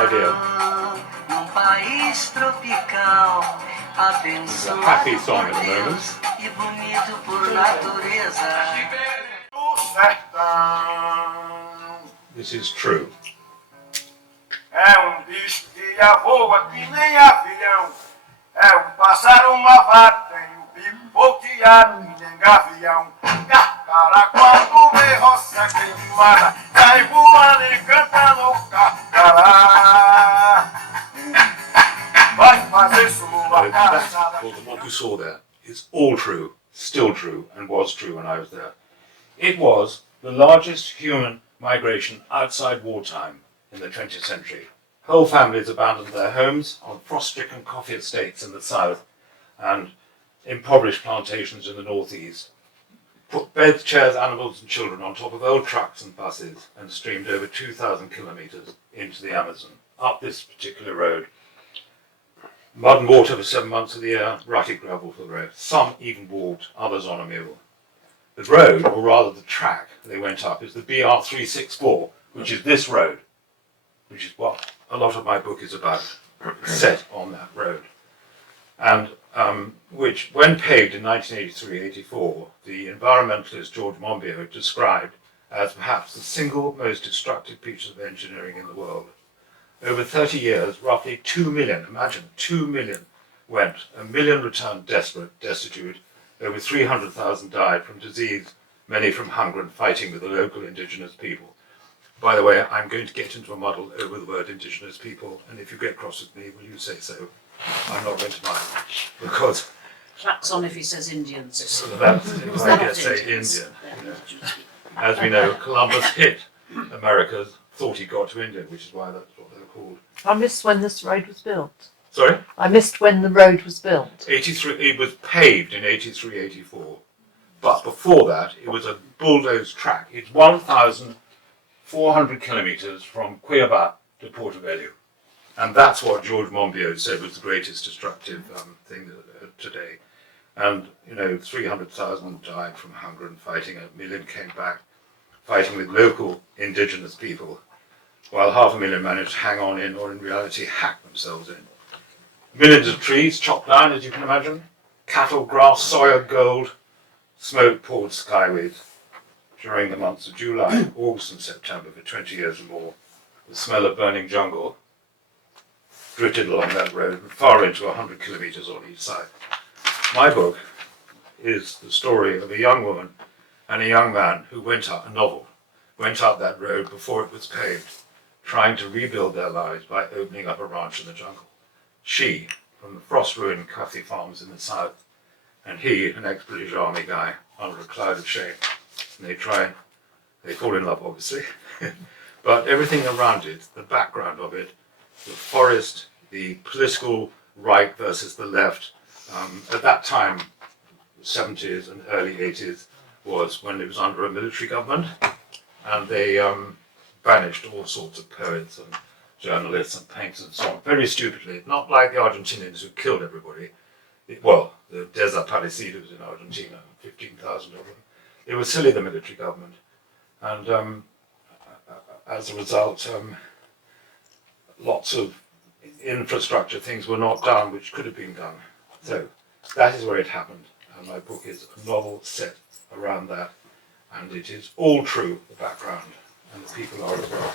idea. It's a happy song at the moment. This is true. É bicho que voa que nem avião. É pássaro, uma vara, tem bico volteado que nem gavião. Cara, quando vê roça queimada, sai voando e canta no carcará. Vai fazer sua caçada. Well, what you saw there is all true, still true, and was true when I was there. It was the largest human migration outside wartime in the 20th century. Whole families abandoned their homes on frost-stricken coffee estates in the south and impoverished plantations in the northeast, put beds, chairs, animals and children on top of old trucks and buses and streamed over 2,000 kilometres into the Amazon, up this particular road. Mud and water for 7 months of the year, rutty gravel for the road. Some even walked, others on a mule. The road, or rather the track they went up, is the BR 364, which is this road, which is what a lot of my book is about, set on that road. And which, when paved in 1983-84, the environmentalist George Monbiot described as perhaps the single most destructive piece of engineering in the world. Over 30 years, roughly 2 million, imagine 2 million went, 1 million returned desperate, destitute, over 300,000 died from disease, many from hunger and fighting with the local indigenous people. By the way, I'm going to get into a muddle over the word indigenous people, and if you get cross with me, will you say so? I'm not going to mind, because... Claps on if he says Indians. So that's if I get say Indian. You know. As we know, Columbus hit Americas, thought he got to India, which is why that's what they're called. I missed when this road was built. Sorry? I missed when the road was built. 83. It was paved in 83-84, but before that, it was a bulldozed track. It's 1,400 kilometres from Cuiabá to Porto-Velho. And that's what George Monbiot said was the greatest destructive thing today. And, 300,000 died from hunger and fighting. 1 million came back, fighting with local indigenous people, while 500,000 managed to hang on in, or in reality hack themselves in. Millions of trees chopped down, as you can imagine. Cattle, grass, soya, gold, smoke poured skyward during the months of July, August and September for 20 years or more. The smell of burning jungle drifted along that road far into 100 kilometres on each side. My book is the story of a young woman and a young man who went up that road before it was paved, trying to rebuild their lives by opening up a ranch in the jungle. She, from the frost-ruined coffee farms in the south, and he, an ex-British Army guy, under a cloud of shame. And they fall in love, obviously, but everything around it, the background of it, the forest, the political right versus the left, at that time, the 70s and early 80s, was when it was under a military government, and they banished all sorts of poets and journalists and painters and so on, very stupidly, not like the Argentinians who killed everybody. The desaparecidos in Argentina, 15,000 of them. It was silly, the military government. And as a result, lots of infrastructure things were not done which could have been done. So that is where it happened. And my book is a novel set around that. And it is all true, the background, and the people are as well.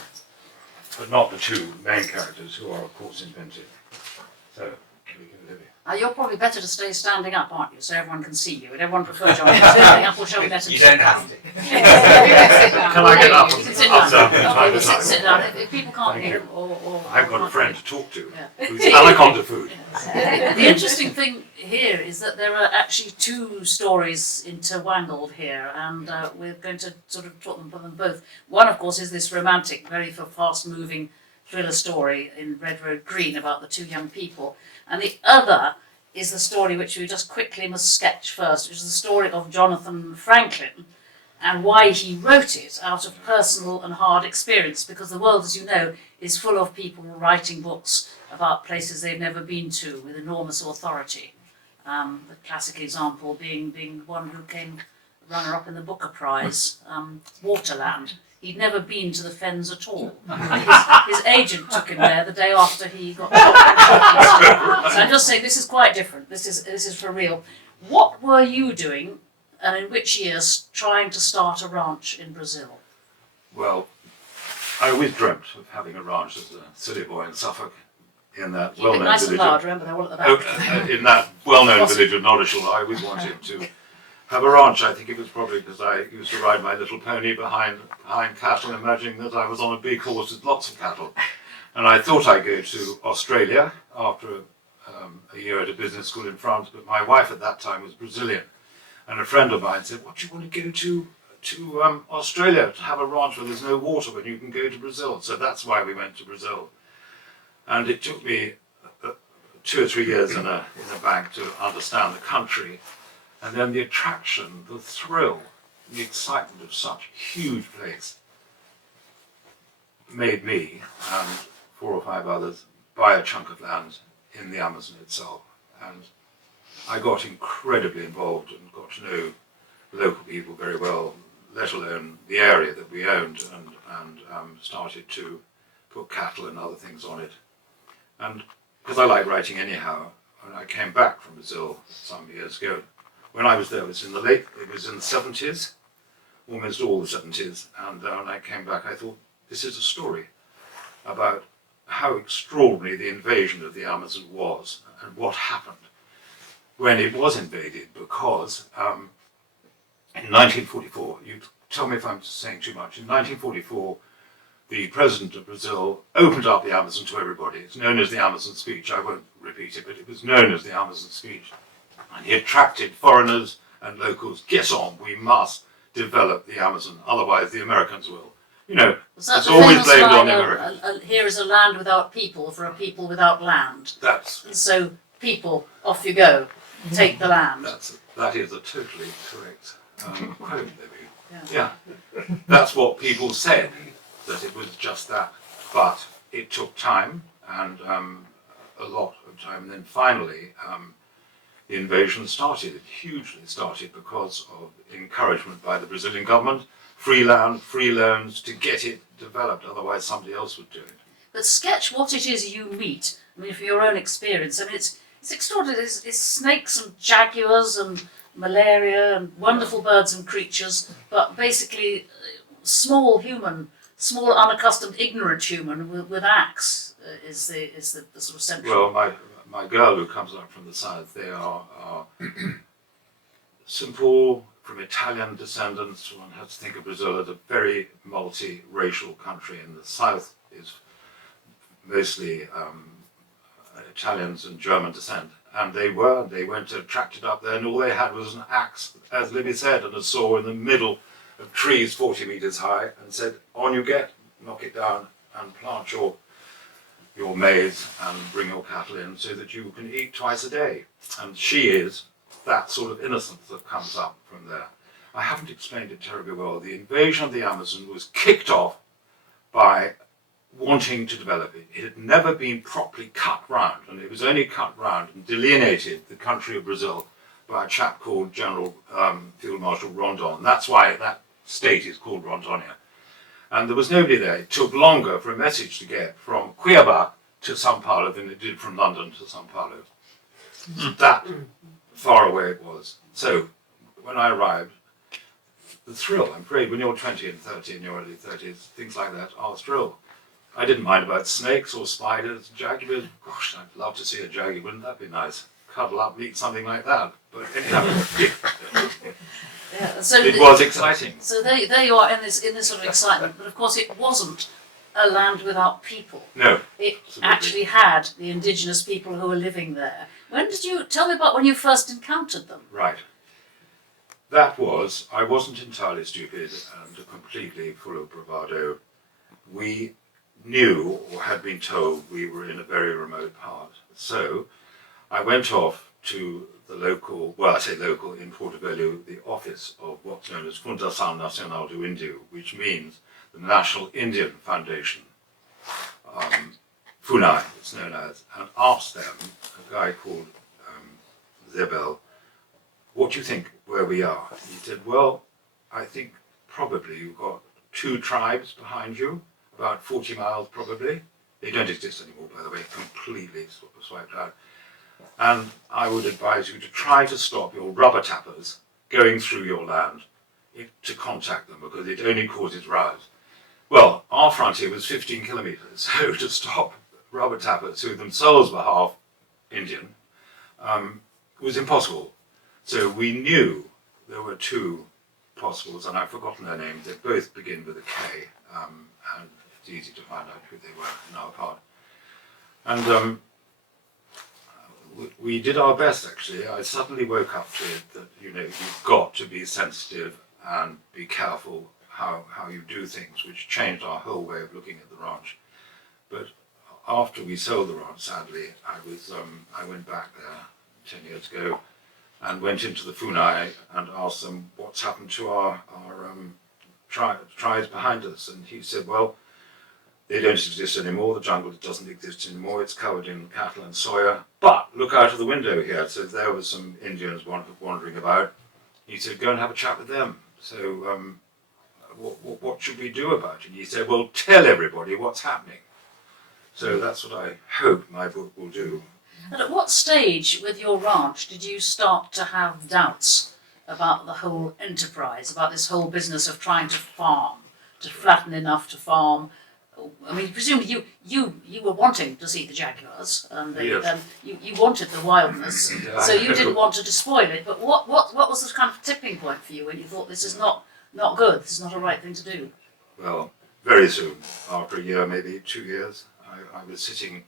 But not the two main characters, who are, of course, invented. So, we can live it. You're probably better to stay standing up, aren't you, so everyone can see you? Would everyone prefer John standing up, or shall we let him You sit don't down? have to. Can I get up? You can sit down. Time to Okay, time. sit down. If people can't Thank hear you. or I've got a can't friend hear. to talk to, Yeah. who's Anaconda food. The interesting thing here is that there are actually two stories interwangled here, and we're going to sort of talk them both. One, of course, is this romantic, very fast-moving thriller story in Red Road Green about the two young people, and the other is the story which we just quickly must sketch first, which is the story of Jonathan Franklin and why he wrote it out of personal and hard experience, because the world, as you know, is full of people writing books about places they've never been to with enormous authority. The classic example being one who came runner-up in the Booker Prize, Waterland. he'd never been to the Fens at all. His agent took him there the day after he got shot. So I'm just saying this is quite different. This is for real. What were you doing, and in which years, trying to start a ranch in Brazil? Well, I always dreamt of having a ranch as a silly boy in Suffolk, in that Keep it well-known nice and village. loud, remember they're all at the back. In that well-known village of Norwich, I always wanted to have a ranch. I think it was probably because I used to ride my little pony behind cattle, imagining that I was on a big horse with lots of cattle. And I thought I'd go to Australia after a year at a business school in France, but my wife at that time was Brazilian. And a friend of mine said, "What, do you want to go to Australia to have a ranch where there's no water when you can go to Brazil?" So that's why we went to Brazil. And it took me 2 or 3 years in a bank to understand the country. And then the attraction, the thrill, the excitement of such a huge place made me and 4 or 5 others buy a chunk of land in the Amazon itself. And I got incredibly involved and got to know local people very well, let alone the area that we owned, and started to put cattle and other things on it. And because I like writing anyhow, when I came back from Brazil some years ago, when I was there, it was in the 70s, almost all the 70s, and when I came back I thought, this is a story about how extraordinary the invasion of the Amazon was and what happened when it was invaded, because in 1944, you tell me if I'm saying too much, in 1944 the president of Brazil opened up the Amazon to everybody. It's known as the Amazon speech. I won't repeat it, but it was known as the Amazon speech. And he attracted foreigners and locals. Get on, we must develop the Amazon, otherwise the Americans will. You know, Was that it's the always famous blamed on line, the Americans. here is a land without people for a people without land. That's And so people, off you go, take the land. that is a totally correct quote, Libby. Yeah. Yeah, that's what people said, that it was just that. But it took time, and a lot of time. And then finally, the invasion started. It hugely started because of encouragement by the Brazilian government. Free land, free loans to get it developed, otherwise somebody else would do it. But sketch what it is you meet. I mean, from your own experience. I mean, it's extraordinary. It's snakes and jaguars and malaria and wonderful birds and creatures, but basically small human, small unaccustomed, ignorant human with axe is the sort of central. Well, my girl who comes up from the south, they are simple, from Italian descendants. One has to think of Brazil as a very multi-racial country, and the south is mostly Italians and German descent. And they went attracted up there, and all they had was an axe, as Libby said, and a saw in the middle of trees 40 meters high, and said, on you get, knock it down and plant your maize and bring your cattle in so that you can eat twice a day. And she is that sort of innocence that comes up from there. I haven't explained it terribly well. The invasion of the Amazon was kicked off by wanting to develop it. It had never been properly cut round, and it was only cut round and delineated the country of Brazil by a chap called General Field Marshal Rondon. That's why that state is called Rondônia. And there was nobody there. It took longer for a message to get from Cuiabá to São Paulo than it did from London to São Paulo. That far away it was. So when I arrived, the thrill, I'm afraid when you're 20 and 30 in your early 30s, things like that are a thrill. I didn't mind about snakes or spiders, jaguars. Gosh, I'd love to see a jaguar, wouldn't that be nice? Cuddle up, meet something like that. But anyhow, Yeah, so it was exciting. So there you are in this sort of excitement, but of course it wasn't a land without people. No. It Absolutely. actually had the indigenous people who were living there. When did you tell me about when you first encountered them? Right. That was, I wasn't entirely stupid and completely full of bravado. We knew or had been told we were in a very remote part. So I went off to the local, well I say local, in Portobello, the office of what's known as Fundação Nacional do Índio, which means the National Indian Foundation, FUNAI it's known as, and asked them, a guy called Zebel, what do you think where we are? He said, well, I think probably you've got two tribes behind you, about 40 miles probably. They don't exist anymore, by the way, completely swiped out. And I would advise you to try to stop your rubber tappers going through your land to contact them, because it only causes rows. Well, our frontier was 15 kilometres, so to stop rubber tappers, who themselves were half Indian, was impossible. So we knew there were two possibles, and I've forgotten their names. They both begin with a K, and it's easy to find out who they were in our part. And we did our best, actually. I suddenly woke up to it that, you've got to be sensitive and be careful how you do things, which changed our whole way of looking at the ranch. But after we sold the ranch, sadly, I went back there 10 years ago and went into the Funai and asked them what's happened to our tribes behind us. And he said, well, they don't exist anymore, the jungle doesn't exist anymore, it's covered in cattle and soya. But look out of the window here. So there were some Indians wandering about. He said, go and have a chat with them. So what should we do about it? And he said, well, tell everybody what's happening. So that's what I hope my book will do. And at what stage with your ranch did you start to have doubts about the whole enterprise, about this whole business of trying to farm, to flatten enough to farm? I mean, presumably you were wanting to see the jaguars, and Yes. you wanted the wildness, so you didn't want to despoil it. But what was the kind of tipping point for you when you thought this is not good, this is not a right thing to do? Well, very soon, after a year, maybe 2 years, I was sitting.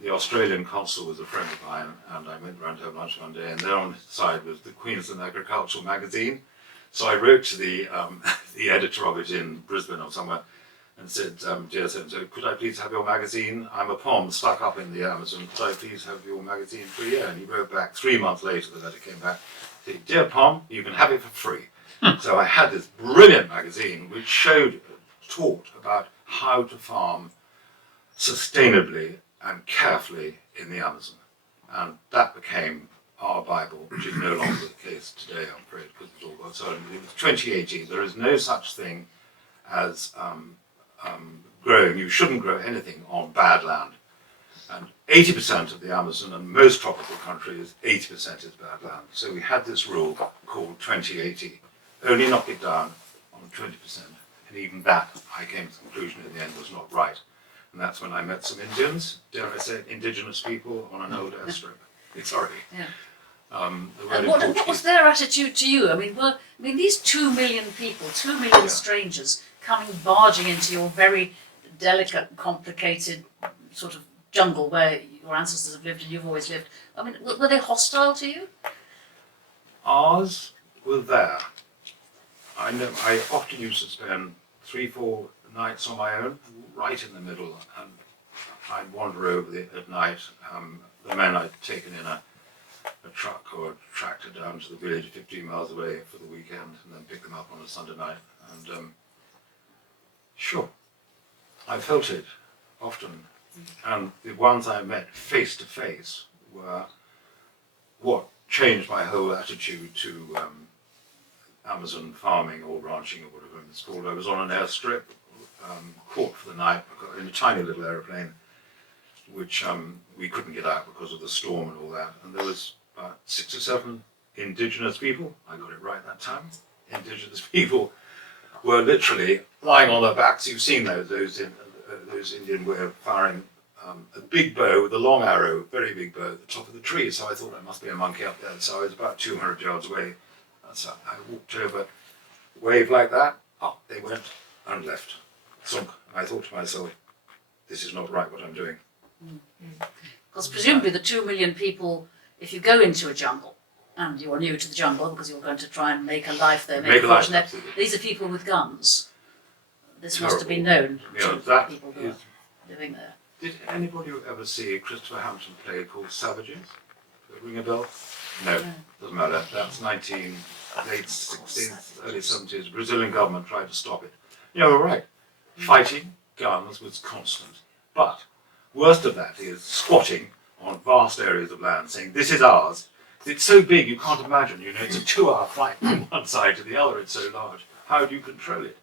The Australian consul was a friend of mine, and I went round to have lunch one day, and there on his side was the Queensland Agricultural magazine. So I wrote to the editor of it in Brisbane or somewhere, and said, dear so could I please have your magazine? I'm a POM stuck up in the Amazon. Could I please have your magazine for a year? And he wrote back 3 months later, the letter came back. He said, dear POM, you can have it for free. So I had this brilliant magazine which taught about how to farm sustainably and carefully in the Amazon. And that became our Bible, which is no longer the case today, I'm afraid, because it's all got sold. It was 2018. There is no such thing as growing. You shouldn't grow anything on bad land. And 80% of the Amazon and most tropical countries, 80% is bad land. So we had this rule called 2080. Only knock it down on 20%. And even that, I came to the conclusion in the end, was not right. And that's when I met some Indians, dare I say, indigenous people on an old airstrip. Sorry. Yeah. The word And in what Portuguese. was their attitude to you? I mean, these 2 million people, 2 million Yeah. strangers coming barging into your very delicate, complicated sort of jungle where your ancestors have lived and you've always lived. I mean, were they hostile to you? Ours were there. I often used to spend 3-4 nights on my own, right in the middle, and I'd wander over at night. The men I'd taken in a truck or a tractor down to the village 15 miles away for the weekend, and then pick them up on a Sunday night. And sure, I felt it often. And the ones I met face to face were what changed my whole attitude to Amazon farming or ranching or whatever it's called. I was on an airstrip, caught for the night in a tiny little aeroplane, which we couldn't get out because of the storm and all that. And there was about 6 or 7 indigenous people. I got it right that time. Indigenous people were literally lying on their backs. You've seen those Indian way of firing a big bow with a long arrow, very big bow at the top of the tree. So I thought I must be a monkey up there. So I was about 200 yards away. So I walked over, waved like that, up they went and left. So I thought to myself, this is not right what I'm doing. Because presumably the 2 million people, if you go into a jungle, and you're new to the jungle because you're going to try and make a life there, make a life, fortune there, absolutely. these are people with guns. This must have been Terrible. known You know, to that people who is. are living there. Did anybody ever see a Christopher Hampton play called Savages? Does it ring a bell? No, doesn't matter. That's late 16th, early 70s. Brazilian government tried to stop it. You're right. Fighting, guns was constant. But worst of that is squatting on vast areas of land, saying this is ours. It's so big you can't imagine. It's a 2-hour flight from one side to the other. It's so large. How do you control it?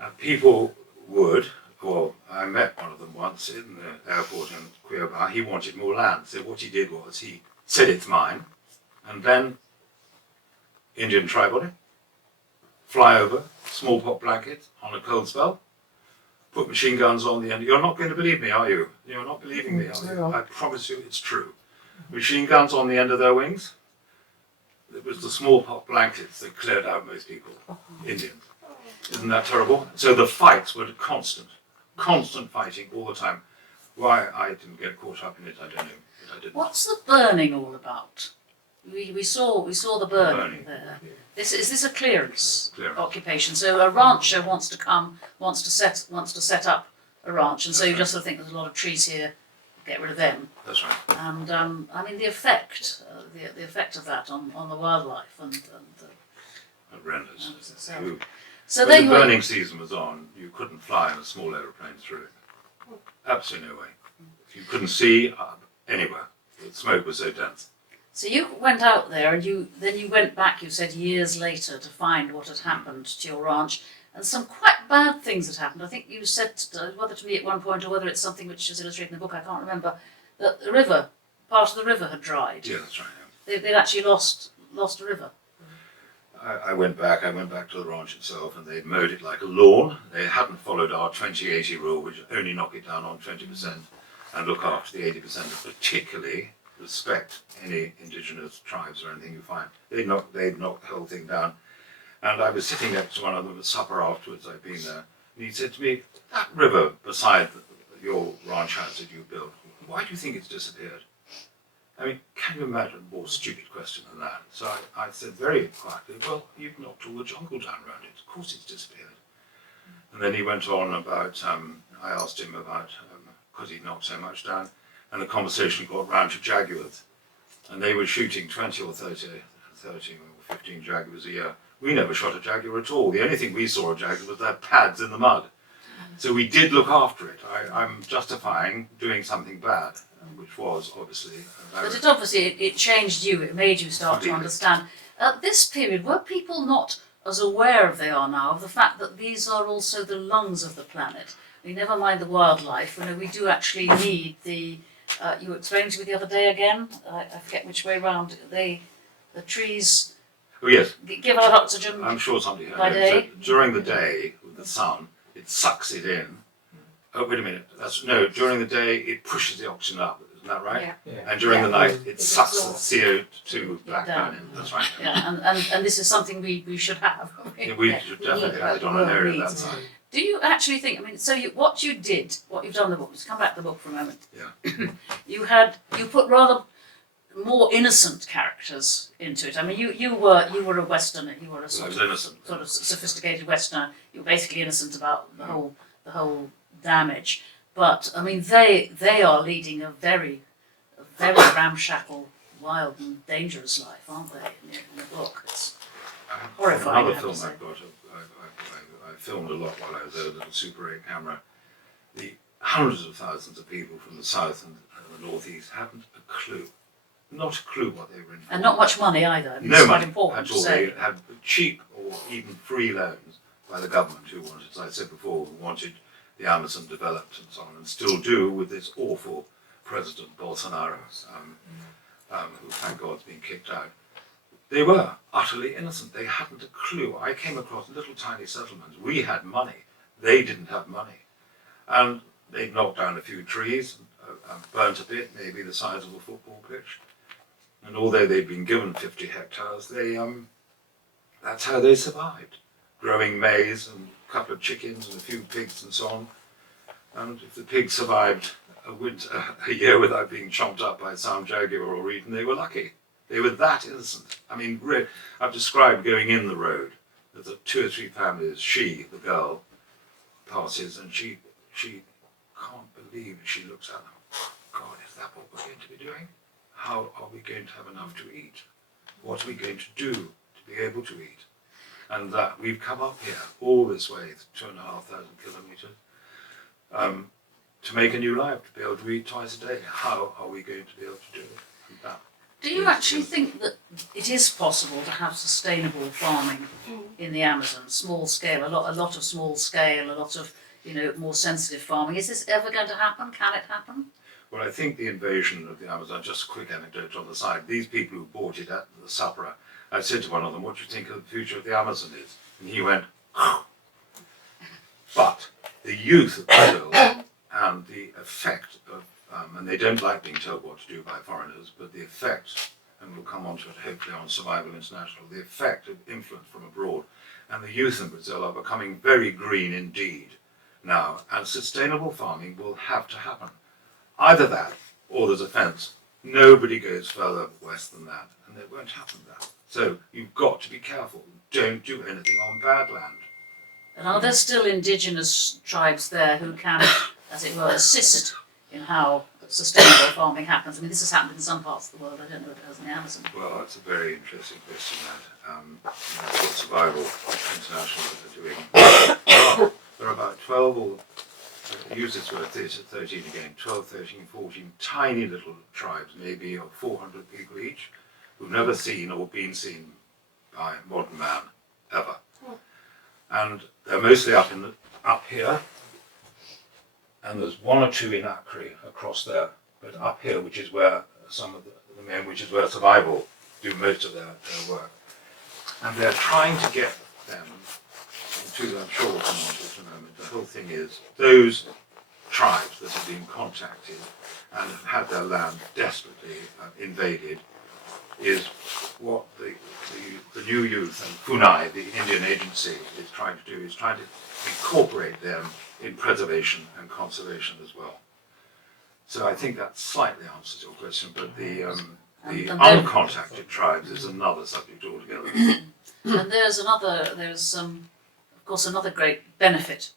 And people would, well, I met one of them once in the airport in Cuiabá. He wanted more land. So what he did was he said it's mine, and then Indian tribal, fly over, small pot blanket on a cold spell, put machine guns on the end. You're not going to believe me, are you? You're not believing me, are you? I promise you it's true. Machine guns on the end of their wings. It was the small pot blankets that cleared out most people, Indians. Isn't that terrible? So the fights were constant fighting all the time. Why I didn't get caught up in it, I don't know. But I didn't. What's the burning all about? We saw the burning there. Is this a clearance occupation? So a rancher wants to set up a ranch, and so you just sort of think there's a lot of trees here, get rid of them. That's right. And I mean the effect of that on the wildlife and Horrendous. so when the burning season was on, you couldn't fly in a small aeroplane through it. Absolutely no way. You couldn't see anywhere. The smoke was so dense. So you went out there, and then you went back. You said years later to find what had happened to your ranch, and some quite bad things had happened. I think you said whether to me at one point or whether it's something which is illustrated in the book. I can't remember. That the river, part of the river, had dried. Yeah, that's right. Yeah. They'd actually lost a river. I went back to the ranch itself, and they'd mowed it like a lawn. They hadn't followed our 20-80 rule, which only knock it down on 20% and look after the 80%, and particularly respect any indigenous tribes or anything you find. They'd knock the whole thing down. And I was sitting next to one of them at supper afterwards. I'd been there, and he said to me, "That river beside your ranch house that you built, why do you think it's disappeared?" I mean, can you imagine a more stupid question than that? So I said very quietly, "Well, you've knocked all the jungle down around it. Of course it's disappeared." And then he went on about, I asked him about, because he'd knocked so much down, and the conversation got round to jaguars. And they were shooting 20 or 30 or 15 jaguars a year. We never shot a jaguar at all. The only thing we saw a jaguar was their pads in the mud. So we did look after it. I'm justifying doing something bad, which was obviously... But it changed you. It made you start to understand. At this period, were people not as aware as they are now of the fact that these are also the lungs of the planet? I mean, never mind the wildlife. You know, we do actually need the... you were explaining to me the other day again. I forget which way round. The trees... Oh yes. Give out oxygen. I'm sure somebody by day. So during the day, with the sun, it sucks it in. Oh, wait a minute. During the day, it pushes the oxygen up. Isn't that right? Yeah. And during the night, it sucks the CO2 back down in. That's right. Yeah, and this is something we should have. We should definitely have it on an area that side. Do you actually think? I mean, so what you've done in the book. Let's come back to the book for a moment. Yeah. you put rather more innocent characters into it. I mean, you were a Westerner. You were a sort of sophisticated Westerner. You were basically innocent about the whole damage. But I mean, they are leading a very ramshackle, wild and dangerous life, aren't they? In the book, it's horrifying. Another film I've got. I filmed a lot while I was there with a little Super 8 camera. The hundreds of thousands of people from the south and the northeast hadn't a clue. Not a clue what they were in for. And not much money either. I mean, no it's money quite important at all. to say. They had cheap or even free loans by the government who wanted, as I said before, who wanted the Amazon developed and so on, and still do with this awful President Bolsonaro, who thank God has been kicked out. They were utterly innocent. They hadn't a clue. I came across little tiny settlements. We had money. They didn't have money. And they knocked down a few trees, burnt a bit, maybe the size of a football pitch. And although they'd been given 50 hectares, that's how they survived. Growing maize and a couple of chickens and a few pigs and so on. And if the pigs survived a year without being chomped up by some jaguar or eaten, they were lucky. They were that innocent. I mean, I've described going in the road. There's 2 or 3 families. She, the girl, passes and she can't believe. She looks at them. God, is that what we're going to be doing? How are we going to have enough to eat? What are we going to do to be able to eat? And that we've come up here all this way, 2,500 kilometres, to make a new life, to be able to eat twice a day. How are we going to be able to do it? And Do you actually think that it is possible to have sustainable farming in the Amazon, small scale, a lot of small scale, a lot of more sensitive farming? Is this ever going to happen? Can it happen? Well, I think the invasion of the Amazon, just a quick anecdote on the side, these people who bought it at the supper, I said to one of them, what do you think of the future of the Amazon is? And he went, but the youth of Brazil and the effect of, and they don't like being told what to do by foreigners, but the effect, and we'll come on to it hopefully on Survival International, the effect of influence from abroad, and the youth in Brazil are becoming very green indeed now, and sustainable farming will have to happen. Either that, or there's a fence. Nobody goes further west than that, and it won't happen there. So you've got to be careful. Don't do anything on bad land. And are there still indigenous tribes there who can, as it were, assist in how sustainable farming happens? I mean, this has happened in some parts of the world. I don't know if it has in the Amazon. Well, that's a very interesting question, that. That's what Survival International are doing. There are about 12 or, use this word, 13 again, 12, 13, 14 tiny little tribes, maybe of 400 people each, who've never seen or been seen by modern man, ever. And they're mostly up here, and there's one or two in Acre across there, but up here, which is where some of the men, which is where Survival do most of their work. And they're trying to get them to, I'm sure we'll come on to it in a moment. The whole thing is, those tribes that have been contacted and have had their land desperately invaded, is what the new youth and FUNAI, the Indian agency, is trying to do, is trying to incorporate them in preservation and conservation as well. So I think that slightly answers your question, but the uncontacted tribes is another subject altogether. And there's of course another great benefit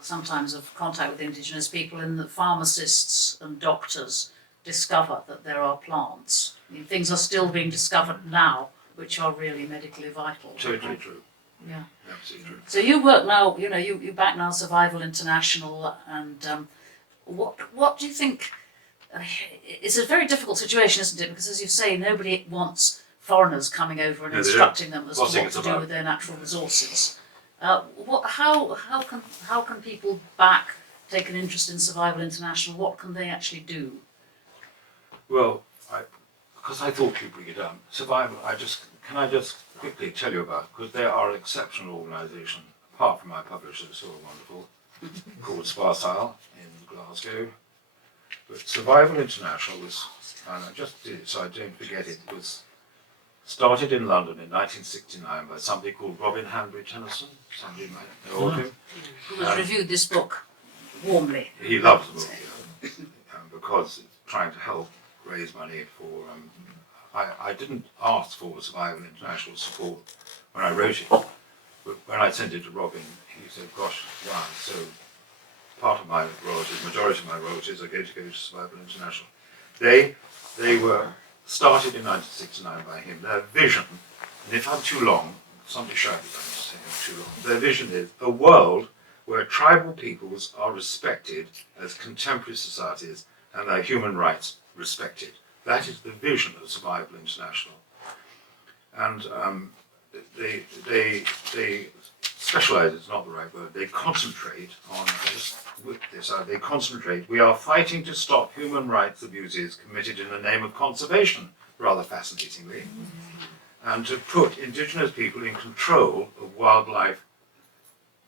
sometimes of contact with indigenous people, in that pharmacists and doctors discover that there are plants. I mean, things are still being discovered now which are really medically vital. Totally true. Yeah. Absolutely true. So you work now, you back now Survival International, and what do you think? It's a very difficult situation, isn't it? Because, as you say, nobody wants foreigners coming over and instructing them as to what to do with their natural resources. How can people take an interest in Survival International? What can they actually do? Well, because I thought you'd bring it up, Survival, can I just quickly tell you about, because they are an exceptional organisation, apart from my publishers who are wonderful, called Sparsile in Glasgow. But Survival International was, and I just did it so I don't forget it, was started in London in 1969 by somebody called Robin Hanbury-Tennyson. Somebody might know of him. Who has reviewed this book warmly. He loves the book, because it's trying to help raise money for. I didn't ask for Survival International support when I wrote it, but when I sent it to Robin, he said, "Gosh, wow! So part of my royalties, majority of my royalties, are going to go to Survival International." They were started in 1969 by him. Their vision, and if I'm too long, somebody shout if I'm saying I'm too long. Their vision is a world where tribal peoples are respected as contemporary societies and their human rights respected. That is the vision of Survival International. And they specialise, it's not the right word, they concentrate on, they concentrate, we are fighting to stop human rights abuses committed in the name of conservation, rather fascinatingly, and to put indigenous people in control of wildlife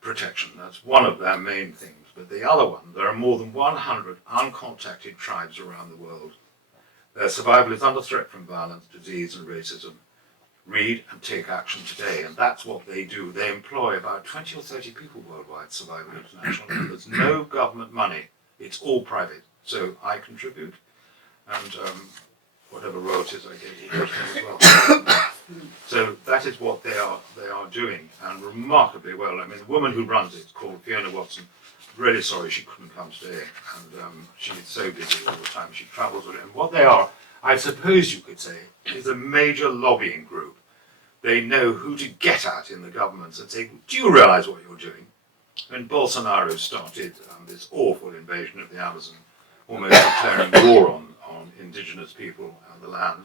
protection. That's one of their main things. But the other one, there are more than 100 uncontacted tribes around the world. Their survival is under threat from violence, disease and racism. Read and take action today, and that's what they do. They employ about 20 or 30 people worldwide, Survival International, and there's no government money. It's all private. So I contribute, and whatever royalties I get as well. So that is what they are doing, and remarkably well. I mean, the woman who runs it, called Fiona Watson, really sorry she couldn't come today, and she's so busy all the time. She travels with it, and what they are, I suppose you could say, is a major lobbying group. They know who to get at in the governments and say, do you realise what you're doing? When Bolsonaro started this awful invasion of the Amazon, almost declaring war on on indigenous people and the land,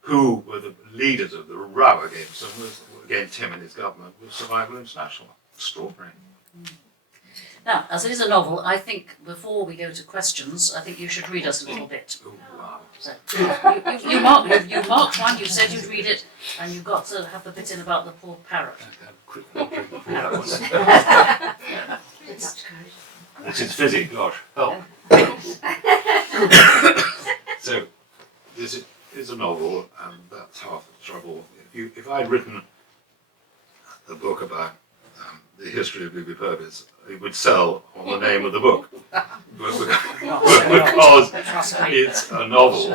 who were the leaders of the row against him, against him and his government, was Survival International. Extraordinary. Now, as it is a novel, I think before we go to questions, I think you should read us a little bit. Oh, wow. So, you marked one, you said you'd read it, and you've got to have the bit in about the poor parrot. Quick drink before that one. This is fizzy, gosh. Help. So, this is a novel, and that's half the trouble. If I'd written a book about the history of Blueberry Purvis, it would sell on the name of the book. Because it's a novel,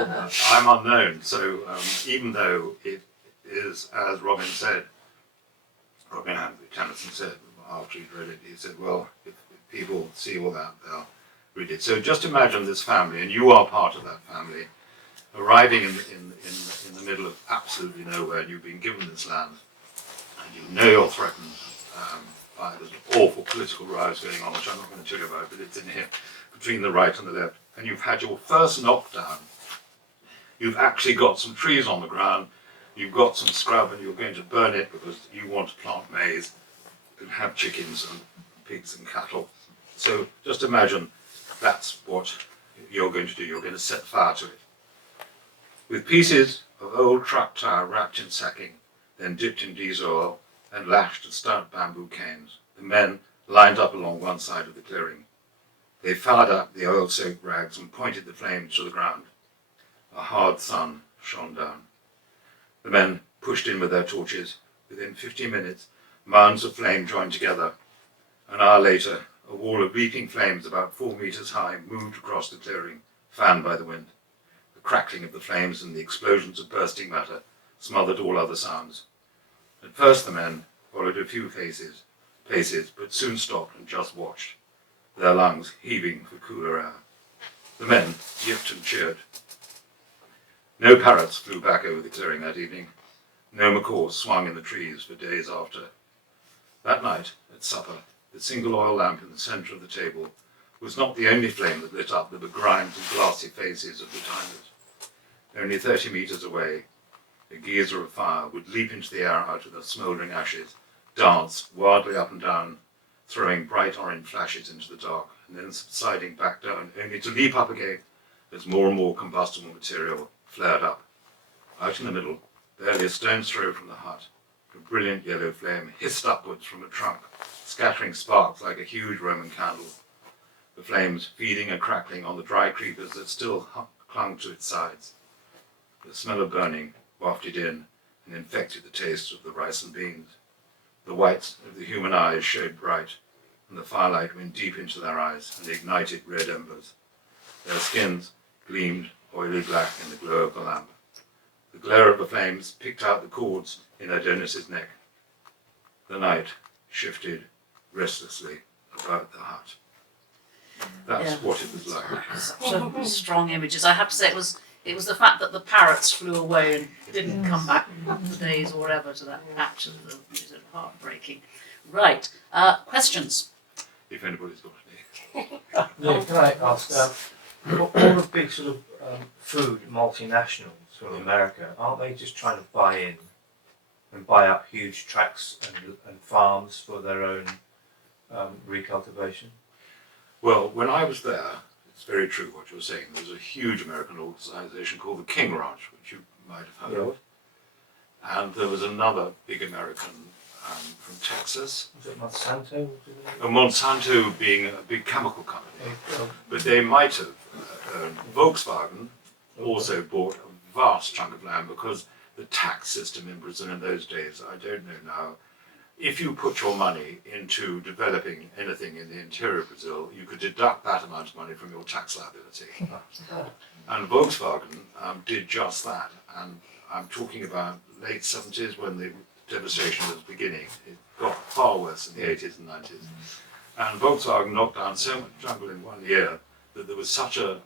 I'm unknown. So even though it is, as Robin Tennyson said after he'd read it, he said, well, if people see all that, they'll read it. So just imagine this family, and you are part of that family, arriving in the middle of absolutely nowhere, and you've been given this land, and you know you're threatened by this awful political rise going on, which I'm not going to tell you about, but it's in here, between the right and the left, and you've had your first knockdown. You've actually got some trees on the ground, you've got some scrub, and you're going to burn it because you want to plant maize and have chickens and pigs and cattle. So just imagine that's what you're going to do. You're going to set fire to it. With pieces of old truck tire wrapped in sacking, then dipped in diesel oil and lashed to stout bamboo canes, the men lined up along one side of the clearing. They fired up the oil-soaked rags and pointed the flames to the ground. A hard sun shone down. The men pushed in with their torches. Within 15 minutes, mounds of flame joined together. An hour later, a wall of leaping flames about 4 meters high moved across the clearing, fanned by the wind. The crackling of the flames and the explosions of bursting matter smothered all other sounds. At first the men followed a few paces, but soon stopped and just watched, their lungs heaving for cooler air. The men yipped and cheered. No parrots flew back over the clearing that evening. No macaws swung in the trees for days after. That night, at supper, the single oil lamp in the centre of the table was not the only flame that lit up the begrimed and glassy faces of the diners. Only 30 meters away, a geyser of fire would leap into the air out of the smouldering ashes, dance wildly up and down, throwing bright orange flashes into the dark, and then subsiding back down, only to leap up again as more and more combustible material flared up. Out in the middle, barely a stone's throw from the hut, a brilliant yellow flame hissed upwards from a trunk, scattering sparks like a huge Roman candle. The flames feeding and crackling on the dry creepers that still clung to its sides. The smell of burning wafted in and infected the taste of the rice and beans. The whites of the human eyes showed bright, and the firelight went deep into their eyes and ignited red embers. Their skins gleamed oily black in the glow of the lamp. The glare of the flames picked out the cords in Adonis's neck. The night shifted restlessly about the hut. That's what it was like. Such strong images. I have to say it was the fact that the parrots flew away and didn't come back for days or whatever to that patch of the was heartbreaking. Right. Questions? If anybody's got any. Yeah, can I ask, all the big sort of food multinationals from America, aren't they just trying to buy in and buy up huge tracts and farms for their own recultivation? Well, when I was there, it's very true what you're saying. There was a huge American organization called the King Ranch, which you might have heard of. And there was another big American from Texas. Was it Monsanto? Monsanto being a big chemical company. But they might have. Volkswagen also bought a vast chunk of land because the tax system in Brazil in those days, I don't know now, if you put your money into developing anything in the interior of Brazil, you could deduct that amount of money from your tax liability. And Volkswagen did just that. And I'm talking about late 70s when the devastation was beginning. It got far worse in the 80s and 90s. And Volkswagen knocked down so much jungle in 1 year that there was such a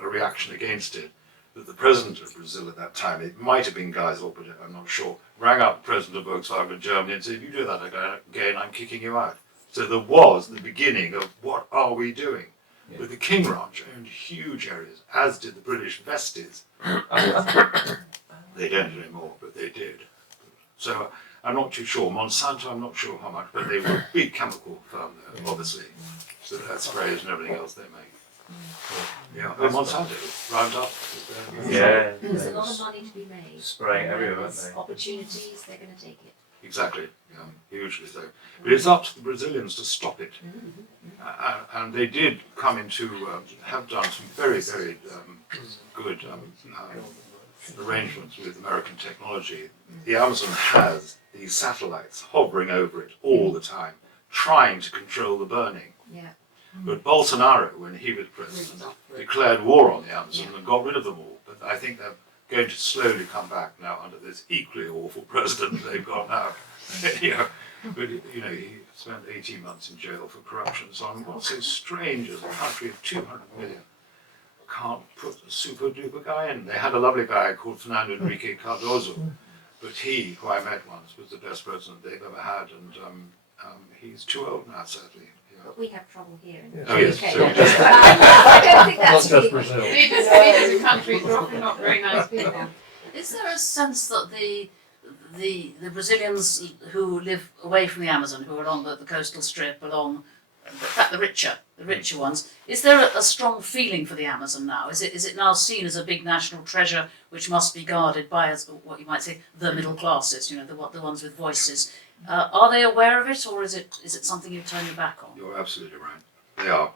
reaction against it that the president of Brazil at that time, it might have been Geisel, but I'm not sure, rang up the president of Volkswagen Germany and said, if you do that again, I'm kicking you out. So there was the beginning of what are we doing? Yeah. But the King Ranch owned huge areas, as did the British Vesties. They don't anymore, but they did. So I'm not too sure. Monsanto, I'm not sure how much, but they were a big chemical firm there, obviously. So that sprays and everything else they make. Yeah, but Monsanto, Roundup. Yeah. There's a lot of money to be made. Spraying everywhere, aren't There's they? opportunities, they're going to take it. Exactly, yeah, hugely so. But it's up to the Brazilians to stop it. And they did come into, have done some very, very good arrangements with American technology. The Amazon has these satellites hovering over it all the time, trying to control the burning. Yeah. But Bolsonaro, when he was president, declared war on the Amazon and got rid of them all. But I think they're going to slowly come back now under this equally awful president they've got now. But he spent 18 months in jail for corruption. So what's so strange as a country of 200 million can't put a super duper guy in. They had a lovely guy called Fernando Henrique Cardoso, but he, who I met once, was the best president they've ever had, and he's too old now, sadly. But we have trouble here in the Oh yes, UK. so we just, I don't think that's Not just really Brazil. We as a country are often not very nice people. Is there a sense that the Brazilians who live away from the Amazon, who are along the coastal strip, along, in fact, the richer ones, is there a strong feeling for the Amazon now? Is it now seen as a big national treasure which must be guarded by, as what you might say, the middle classes? The ones with voices. Are they aware of it, or is it something you turn your back on? you're absolutely right. They are.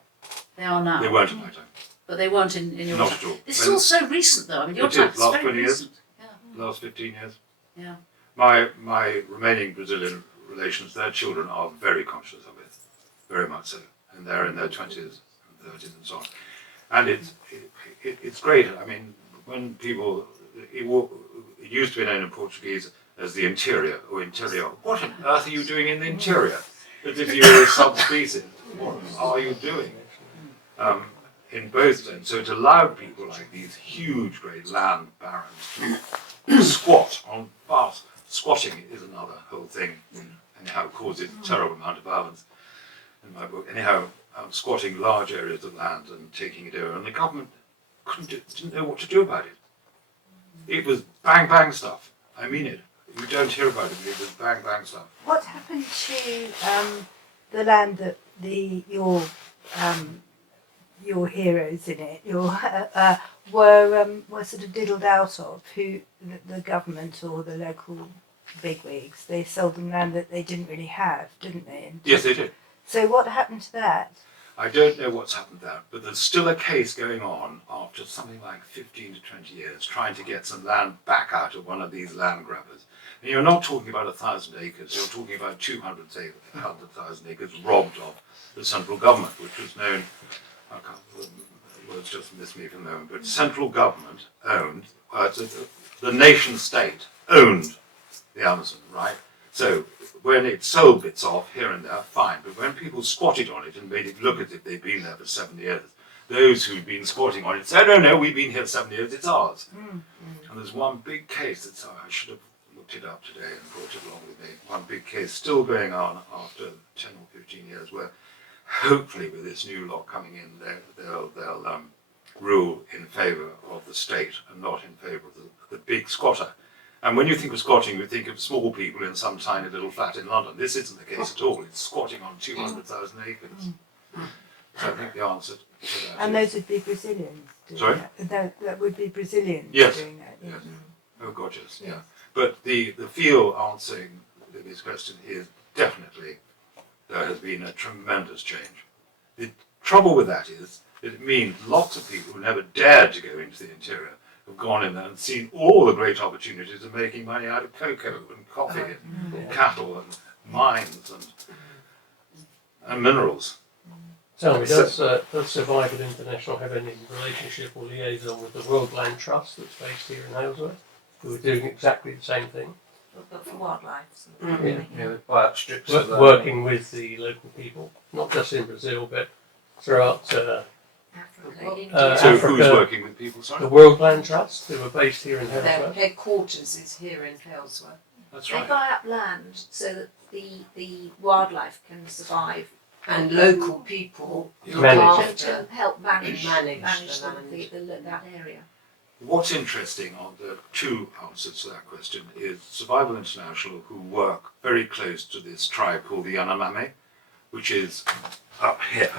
They are now. They weren't in my time. But they weren't in your Not time. at all. This is all so recent, though. I mean, your It is, time is last very 20 years. recent. Yeah. Last 15 years. Yeah. My remaining Brazilian relations, their children are very conscious of it, very much so, and they're in their 20s and 30s and so on. And it's great. I mean, when people, it used to be known in Portuguese as the interior or interior. What on earth are you doing in the interior? As if you were a subspecies. What are you doing? In both sense. So it allowed people like these huge, great land barons to squat on vast. Squatting is another whole thing. Anyhow, it causes a terrible amount of violence in my book. Anyhow, squatting large areas of land and taking it over, and the government didn't know what to do about it. It was bang bang stuff. I mean it. You don't hear about it, but it was bang bang stuff. What happened to the land that your heroes in it were sort of diddled out of? Who the government or the local bigwigs? They sold them land that they didn't really have, didn't they? And Yes, they did. so what happened to that? I don't know what's happened there, but there's still a case going on after something like 15 to 20 years, trying to get some land back out of one of these land grabbers. And you're not talking about 1,000 acres, you're talking about 200,000 acres robbed of the central government, which was known, I can't, the words just miss me for the moment, but central government owned, the nation state owned the Amazon, right? So when it sold bits off here and there, fine. But when people squatted on it and made it look as if they'd been there for 7 years, those who'd been squatting on it said, no, we've been here 7 years, it's ours. And there's one big case that's, I should have looked it up today and brought it along with me, one big case still going on after 10 or 15 years where hopefully with this new law coming in, they'll rule in favour of the state and not in favour of the big squatter. And when you think of squatting, you think of small people in some tiny little flat in London. This isn't the case at all. It's squatting on 200,000 acres. So I think the answer to that And is... those would be Brazilians doing Sorry? that. That would be Brazilians Yes. doing that. Yes. Oh, God, yes, yeah. But the field answering this question is definitely there has been a tremendous change. The trouble with that is that it means lots of people who never dared to go into the interior have gone in there and seen all the great opportunities of making money out of cocoa and coffee and cattle and mines and minerals. Tell me, does Survival International have any relationship or liaison with the World Land Trust that's based here in Halesworth, who are doing exactly the same thing? But for wildlife. Yeah. Yeah, they buy up strips of land. Working with the local people, not just in Brazil, but throughout Africa, India. So Africa. who's working with people, sorry? the World Land Trust, who are based here in Their Halesworth. headquarters is here in Halesworth. That's They right. buy up land so that the wildlife can survive And local people look Manage after To help manage the that area. What's interesting on the two answers to that question is Survival International, who work very close to this tribe called the Yanomami, which is up here,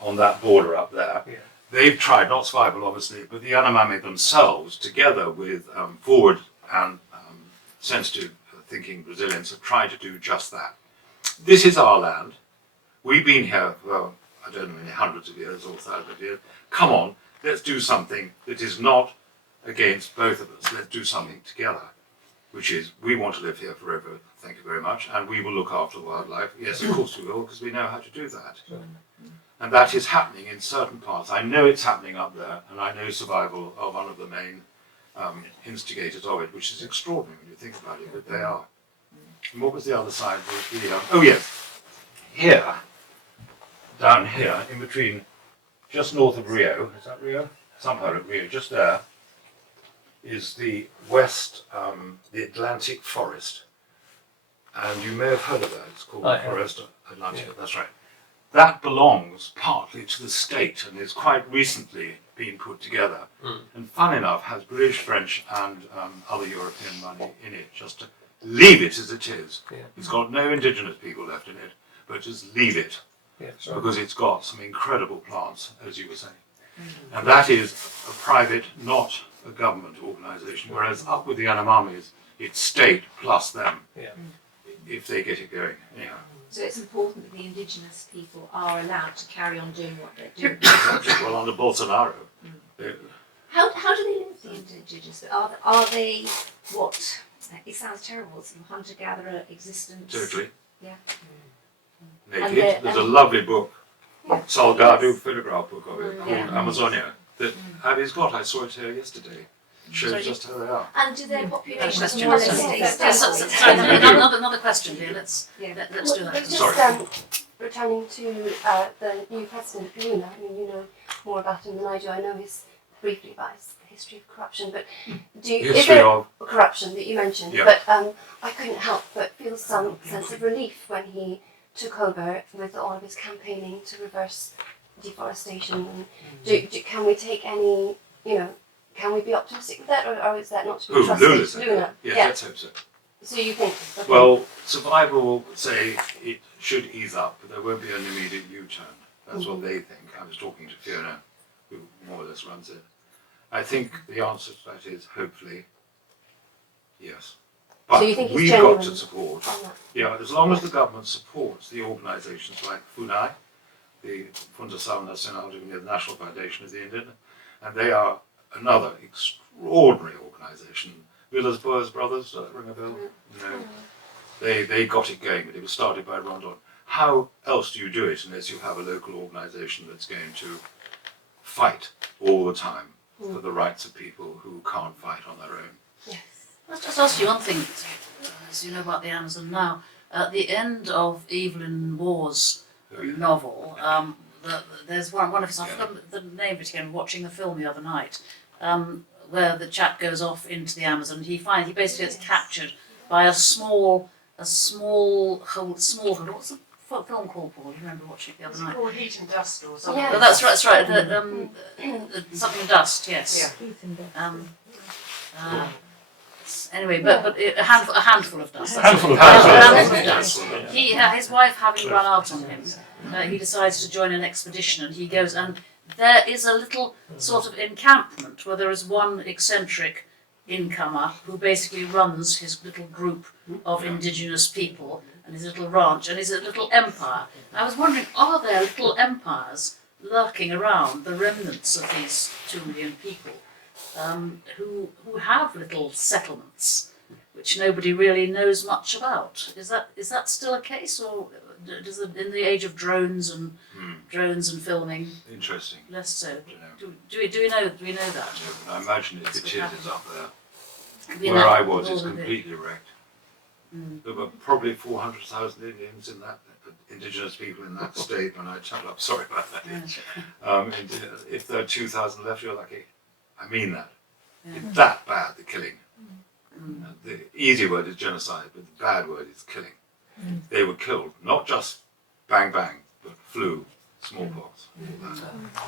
on that border up there. Yeah. They've tried, not survival obviously, but the Yanomami themselves, together with forward and sensitive thinking Brazilians, have tried to do just that. This is our land. We've been here for, I don't know, many hundreds of years or thousands of years. Come on, let's do something that is not against both of us. Let's do something together, which is, we want to live here forever, thank you very much, and we will look after the wildlife. Yes, of course we will, because we know how to do that. And that is happening in certain parts. I know it's happening up there, and I know Survival are one of the main instigators of it, which is extraordinary when you think about it, but they are. And what was the other side? Oh yes, here, down here, in between, just north of Rio, is that Rio? Somewhere at Rio, just there, is the the Atlantic Forest. And you may have heard of that, it's called the Forest Atlantic, that's right. That belongs partly to the state and is quite recently being put together. And fun enough, has British, French and other European money in it, just to leave it as it is. Yeah. It's got no indigenous people left in it, but just leave it. Yeah, so Because it's got some incredible plants, as you were saying. And that is a private, not a government organisation, whereas up with the Yanomamis, it's state plus them, yeah. if they get it going. Anyhow. So it's important that the indigenous people are allowed to carry on doing what they're doing. Well, under Bolsonaro, How do they live, the indigenous? Are they what? It sounds terrible. Some hunter-gatherer existence. totally Yeah. naked. There's a lovely book, Salgado photograph book of it, called Amazonia, that Abby's got. I saw it here yesterday. It shows just how they are. And do their populations Question. more or less Yes, stay sorry, another question here. Let's do that. Just Sorry. returning to the new president, Luna. I mean, you know more about him than I do. I know briefly about his history of corruption, but is History there of corruption that you mentioned? Yeah. But I couldn't help but feel some sense of relief when he took over with all of his campaigning to reverse deforestation. Can we take any, can we be optimistic with that, or is that not to be who? trusted? Luna. Yes, let's hope so. So you think? Okay. Well, Survival say it should ease up, but there won't be an immediate U-turn. That's what they think. I was talking to Fiona, who more or less runs it. I think the answer to that is hopefully yes. But So you think it's we've genuine got to support. on that? Yeah, as long as the government supports the organisations like FUNAI, the Fundação Nacional de Unidade, the National Foundation of the Indian, and they are another extraordinary organisation. Villas Boas Brothers, does that ring a bell? No. They got it going, but it was started by Rondon. How else do you do it unless you have a local organisation that's going to fight all the time for the rights of people who can't fight on their own? Yes. Let's just ask you one thing, as you know about the Amazon now. At the end of Evelyn Waugh's novel, there's one of his, I've forgotten the name of it again, watching the film the other night, where the chap goes off into the Amazon. He basically gets captured by a small what's the film called, Paul? You remember watching it the other Is it night? called Heat and Dust or something? Yeah. Oh, that's right, something dust, yes. Anyway, but a handful of dust. That's Handful it. of dust. Handful of dust. His wife having run out on him, he decides to join an expedition, and he goes, and there is a little sort of encampment where there is one eccentric incomer who basically runs his little group of indigenous people and his little ranch and his little empire. I was wondering, are there little empires lurking around, the remnants of these 2 million people, who have little settlements which nobody really knows much about? Is that still a case, or does in the age of drones and filming, Interesting. less so? Don't know. Do we know that? No, I imagine if it is, it's up there. Could be in Where that I was, it's northern bit. completely wrecked. There were probably 400,000 Indians in that, indigenous people in that state when I turned up. Sorry about that. If there are 2,000 left, you're lucky. I mean that. It's that bad, the killing. The easy word is genocide, but the bad word is killing. They were killed, not just bang bang, flu, smallpox,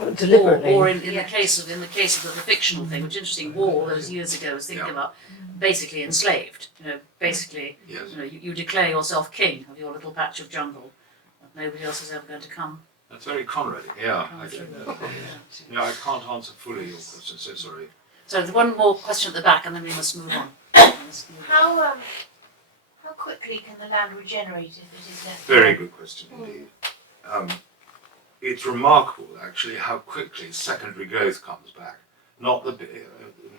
all that. Deliberately. Or in the case of the fictional thing, which is interesting, war those years ago was thinking Yeah. about basically enslaved. Basically, Yes. you declare yourself king of your little patch of jungle. Nobody else is ever going to come. That's very Conrady. Yeah, Come I through. don't know. Yeah, I can't answer fully your question. So sorry. So there's one more question at the back, and then we must move on. Let's move on. How quickly can the land regenerate if it is left? Very good question indeed. It's remarkable actually how quickly secondary growth comes back. Not the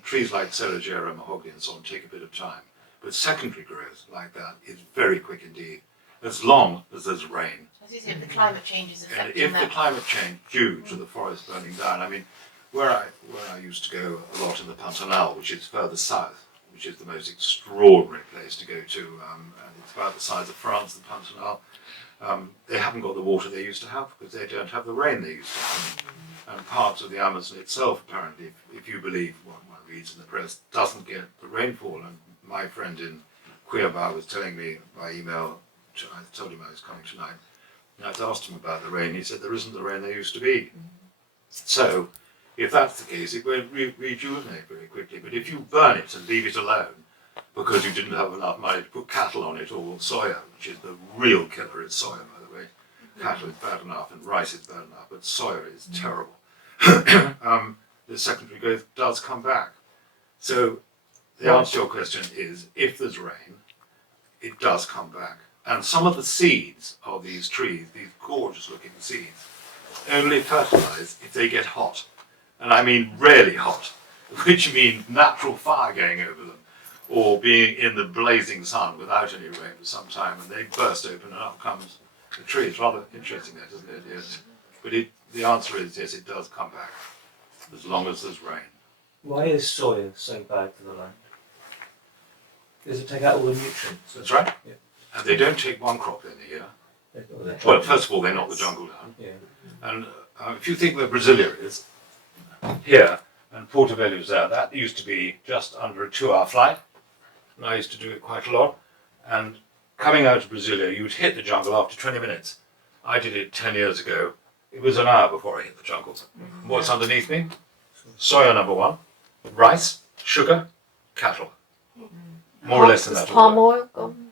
trees like Serigera, mahogany, and so on take a bit of time, but secondary growth like that is very quick indeed, as long as there's rain. As you say, if the climate change is And affecting if the that. climate change due to the forest burning down, I mean, where I used to go a lot in the Pantanal, which is further south, which is the most extraordinary place to go to, and it's about the size of France, the Pantanal. They haven't got the water they used to have because they don't have the rain they used to have. And parts of the Amazon itself, apparently, if you believe what one reads in the press, doesn't get the rainfall. And my friend in Cuiabá was telling me by email, I told him I was coming tonight, and I asked him about the rain. He said there isn't the rain there used to be. So, if that's the case, it won't rejuvenate very quickly. But if you burn it and leave it alone, because you didn't have enough money to put cattle on it, or soya, which is the real killer, is soya, by the way. Cattle is bad enough, and rice is bad enough, but soya is terrible. The secondary growth does come back. So, the answer to your question is, if there's rain, it does come back. And some of the seeds of these trees, these gorgeous looking seeds, only fertilize if they get hot. And I mean really hot, which means natural fire going over them, or being in the blazing sun without any rain for some time, and they burst open and up comes the tree. It's rather interesting that, isn't it? Yes. But the answer is yes, it does come back, as long as there's rain. Why is soya so bad for the land? Does it take out all the nutrients? That's right. Yeah. And they don't take one crop in a year. Or they're Well, trying- first of all, they knock the jungle down. yeah. And if you think where Brasilia is, here, and Porto Velho's there, that used to be just under a 2-hour flight. And I used to do it quite a lot. And coming out of Brasilia, you would hit the jungle after 20 minutes. I did it 10 years ago. It was an hour before I hit the jungle. What's underneath me? Soya number 1, rice, sugar, cattle. More or less in Is that palm order. oil gone?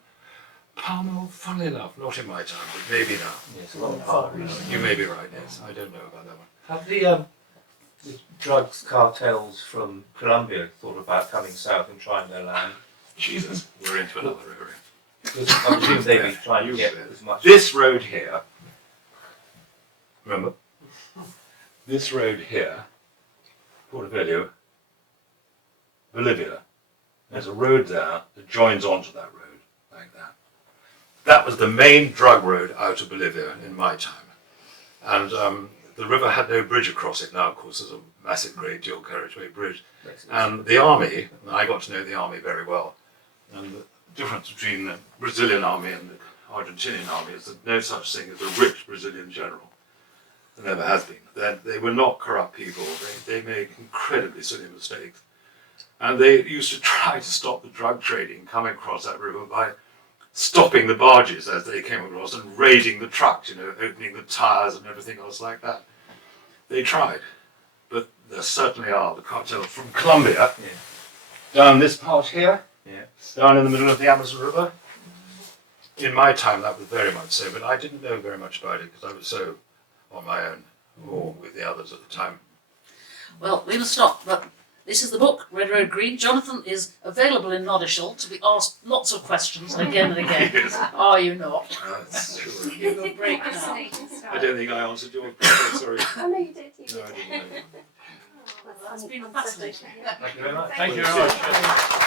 Palm oil, funnily enough, not in my time, but maybe now. Yeah, it's a lot of farming. You may be right, yes. I don't know about that one. Have the drugs cartels from Colombia thought about coming south and trying their land? Jesus, we're into another area. Because I presume they'd be trying to get as much. This road here, remember? This road here, Porto Velho, Bolivia, there's a road there that joins onto that road, like that. That was the main drug road out of Bolivia in my time. And the river had no bridge across it. Now, of course, there's a massive Great Dual Carriageway bridge. And the army, and I got to know the army very well, and the difference between the Brazilian army and the Argentinian army is that no such thing as a rich Brazilian general. There never has been. They were not corrupt people. They made incredibly silly mistakes. And they used to try to stop the drug trading coming across that river by stopping the barges as they came across and raiding the trucks, opening the tires and everything else like that. They tried. But there certainly are the cartels from Colombia, down this part here, down in the middle of the Amazon River. In my time, that was very much so, but I didn't know very much about it because I was so on my own, or with the others at the time. Well, we must stop, but this is the book, Red Road Green. Jonathan is available in Noddishall to be asked lots of questions again and again. Yes. Are you not? That's true. Give a break now. Fascinating stuff. I don't think I answered your question, sorry. Oh no, you did. You No, I did. didn't know. It's been fascinating. Thank you very much. Thank you very much.